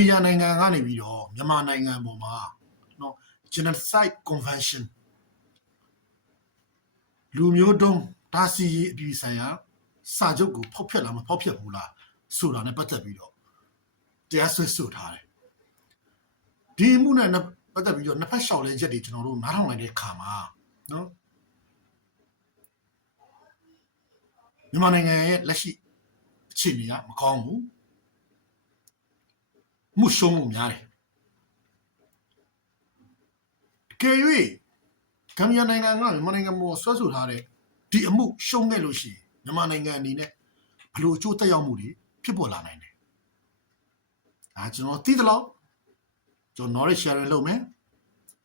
မီယာနိုင်ငံကနေပြီးတော့မြန်မာနိုင်ငံပေါ်မှာနော် Genocide Convention လူမျိုးတုံးဒါစီရေးအပြည်ဆိုင်ရာစာချုပ်ကိုဖောက်ဖျက်လားမဖောက်ဖျက်ဘူးလားဆိုတာနဲ့ပတ်သက်ပြီးတော့တရားစွဲဆိုထားတယ်ဒီမှုနဲ့ပတ်သက်ပြီးတော့နှစ်ဖက်လျှောက်လဲချက်တွေကျွန်တော်တို့နားထောင်လိုက်တဲ့အခါမှာနော်မြန်မာနိုင်ငံရဲ့လက်ရှိအခြေအနေကမကောင်းဘူးမှုရှုံးမှုများတယ်ကဲ၍ဂမ်ဘီယာနိုင်ငံကမြန်မာနိုင်ငံပေါ်ဆွဲဆိုထားတဲ့ဒီအမှုရှုံးခဲ့လို့ရှိရင်မြန်မာနိုင်ငံအနေနဲ့ဘလို့အကျိုးသက်ရောက်မှုတွေဖြစ်ပေါ်လာနိုင်တယ်ဒါကျွန်တော်သိသလောက်ကျွန်တော် knowledge sharing လုပ်မယ်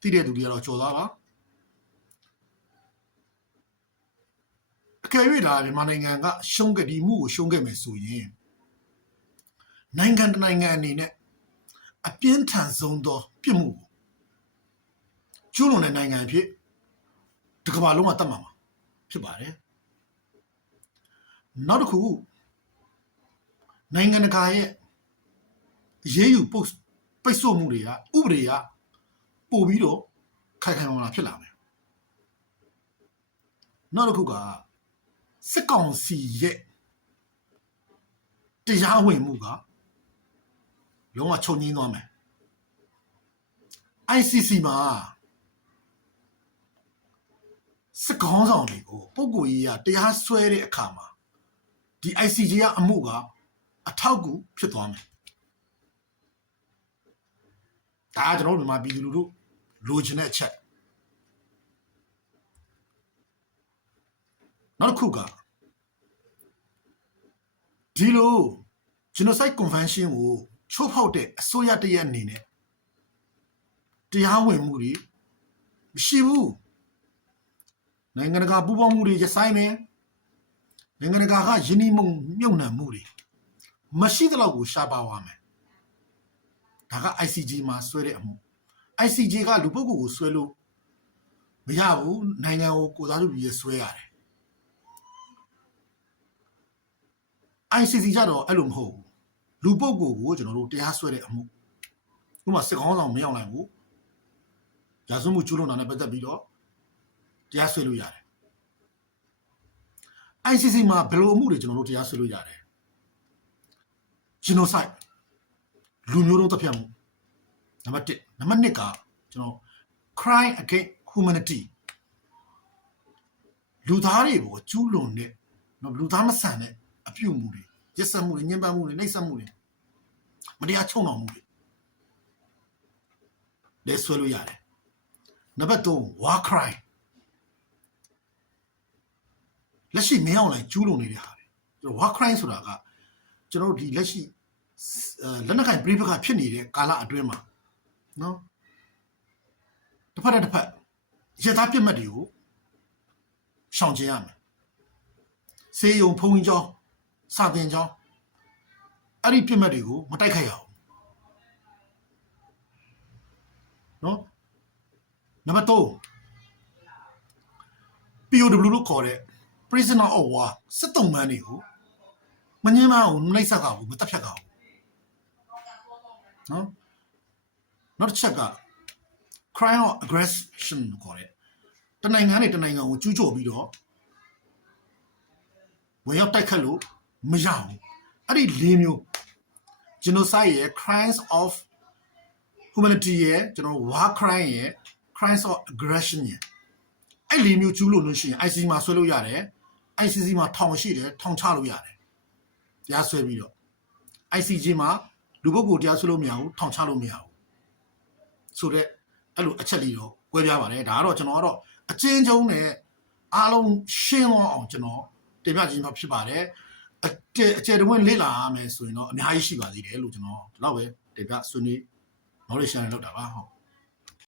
သိတဲ့သူတွေကတော့ကြော်သွားပါအကယ်၍ဒါမြန်မာနိုင်ငံကရှုံးခဲ့ဒီမှုကိုရှုံးခဲ့မယ်ဆိုရင်နိုင်ငံတနိုင်ငံအနေနဲ့အပြင်းထန်ဆုံးသောပြစ်မှုကိုကျူးလွန်တဲ့နိုင်ငံဖြစ်ဒီကမ္ဘာလုံးမှာတတ်မှာဖြစ်ပါတယ်နောက်တစ်ခုနိုင်ငံတကာရဲ့အရေးယူပိတ်ဆို့မှုတွေကဥပဒေကပို့ပြီးတော့ခိုင်ခိုင်မာမာဖြစ်လာမယ်နောက်တစ်ခုကစစ်ကောင်စီရဲ့တရားဝင်မှုကလုံးဝချုပ်ငြင်းသွားမယ် ICC မှာစစ်ကောင်ဆောင်တွေကိုပုဂ္ဂိုလ်ကြီးကတရားစွဲတဲ့အခါမှာဒီ ICC ကအမှုကအထောက်အကူဖြစ်သွားမယ်ဒါကကျွန်တော်တို့မြန်မာပြည်သူလူထုလိုချင်တဲ့အချက်နောက်တစ်ခုကဒီလို Genocide Convention ကိုချိုးဖောက်တဲ့အစိုးရတရက်အနေနဲ့တရားဝင်မှုတွေမရှိဘူးနိုင်ငံတကာပူးပေါင်းမှုတွေရဆိုင်မယ်နိုင်ငံတကာကယင်းနှိမ့်မြုပ်နှံမှုတွေမရှိသလောက်ကိုရှားပါသွားမယ်ဒါက ICJ မှာဆွဲတဲ့အမှု ICJ ကလူပုဂ္ဂိုလ်ကိုဆွဲလို့မရဘူးနိုင်ငံကိုစားပြုပြီးဆွဲရတယ် ICC ကြတော့အဲ့လိုမဟုတ်ဘူးလူပုဂ္ဂိုလ်ကိုကျွန်တော်တို့တရားစွဲတဲ့အမှုဥပမာစစ်ကောင်းဆောင်မရောက်နိုင်ဘူးရာဇဝမှုကျူးလွန်တာနဲ့ပတ်သက်ပြီးတော့တရားစွဲလို့ရတယ် ICC မှာဘယ်လိုအမှုတွေကျွန်တော်တို့တရားစွဲလို့ရတယ် Genocide လူမျိုးတုံးတပ်ဖြတ်မှုနံပါတ်1နံပါတ်2ကကျွန်တော် crime against humanity လူသားတွေကိုကျူးလွန်တဲ့နော်လူသားမဆန်တဲ့အပြုအမူတွေရက်စက်မှုတွေညှဉ်းပန်းမှုတွေနှိပ်စက်မှုတွေမတရားချုံနှောင်မှုတွေလက်ဆွဲလို့ရတယ်နံပါတ်3 war crime လက်ရှိမင်းအောင်လှိုင်ကျူးလွန်နေတဲ့ဟာတွေကျွန်တော် war crime ဆိုတာကကျွန်တော်တို့ဒီလက်ရှိလက်နက်ကိုင်ပြည်ပခါဖြစ်နေတဲ့ကာလအတွင်းမှာနော်တစ်ဖက်နဲ့တစ်ဖက်ရသားပြစ်မှတ်တွေကိုရှောင်ကျဉ်ရမယ်စေယုံဖုံးကြောင်းစာတင်ကြောင်းအဲ့ဒီပြစ်မှတ်တွေကိုမတိုက်ခိုက်ရအောင်နော်နံပါတ်3 POW လို့ခေါ်တဲ့ prisoner of war စစ်တုံးမှန်းတွေကိုမငြင်းမအောင်နှိပ်စက်အောင်မတပ်ဖြတ်အောင်နော်နောက်တစ်ချက်က crime of aggression လို့ခေါ်တဲ့တနိုင်ငံနဲ့တနိုင်ငံကိုကျူးကျော်ပြီးတော့ဝင်ရောက်တိုက်ခတ်လို့မရဘူးအဲ့ဒီ၄မျိုး genocide ရဲ့ crimes of humanity ရဲ့ကျွန်တော် war crime ရဲ့ crimes of aggression ရဲ့အဲ့၄မျိုးကျူးလို့လို့ရှိရင် ICC မှာဆွဲလို့ရတယ် ICC မှာထောင်ရှိတယ်ထောင်ချလို့ရတယ်တရားဆွဲပြီးတော့ ICJ မှာလူပုဂ္ဂိုလ်တရားဆွဲလို့မရဘူးထောင်ချလို့မရဘူးဆိုတော့အဲ့လိုအချက်လေးတော့ကွဲပြားပါတယ်ဒါကတော့ကျွန်တော်ကတော့အချင်းချင်းနဲ့အားလုံးရှင်းအောင်ကျွန်တော်တင်ပြခြင်းဖြစ်ပါတယ်အကျယ်တဝင့်လေ့လာရမယ်ဆိုရင်တော့အများကြီးရှိပါသေးတယ်လို့ကျွန်တော်ဒီလောက်ပဲတင်ပြဆွေးနွေး knowledge sharing လုပ်တာပါဟုတ်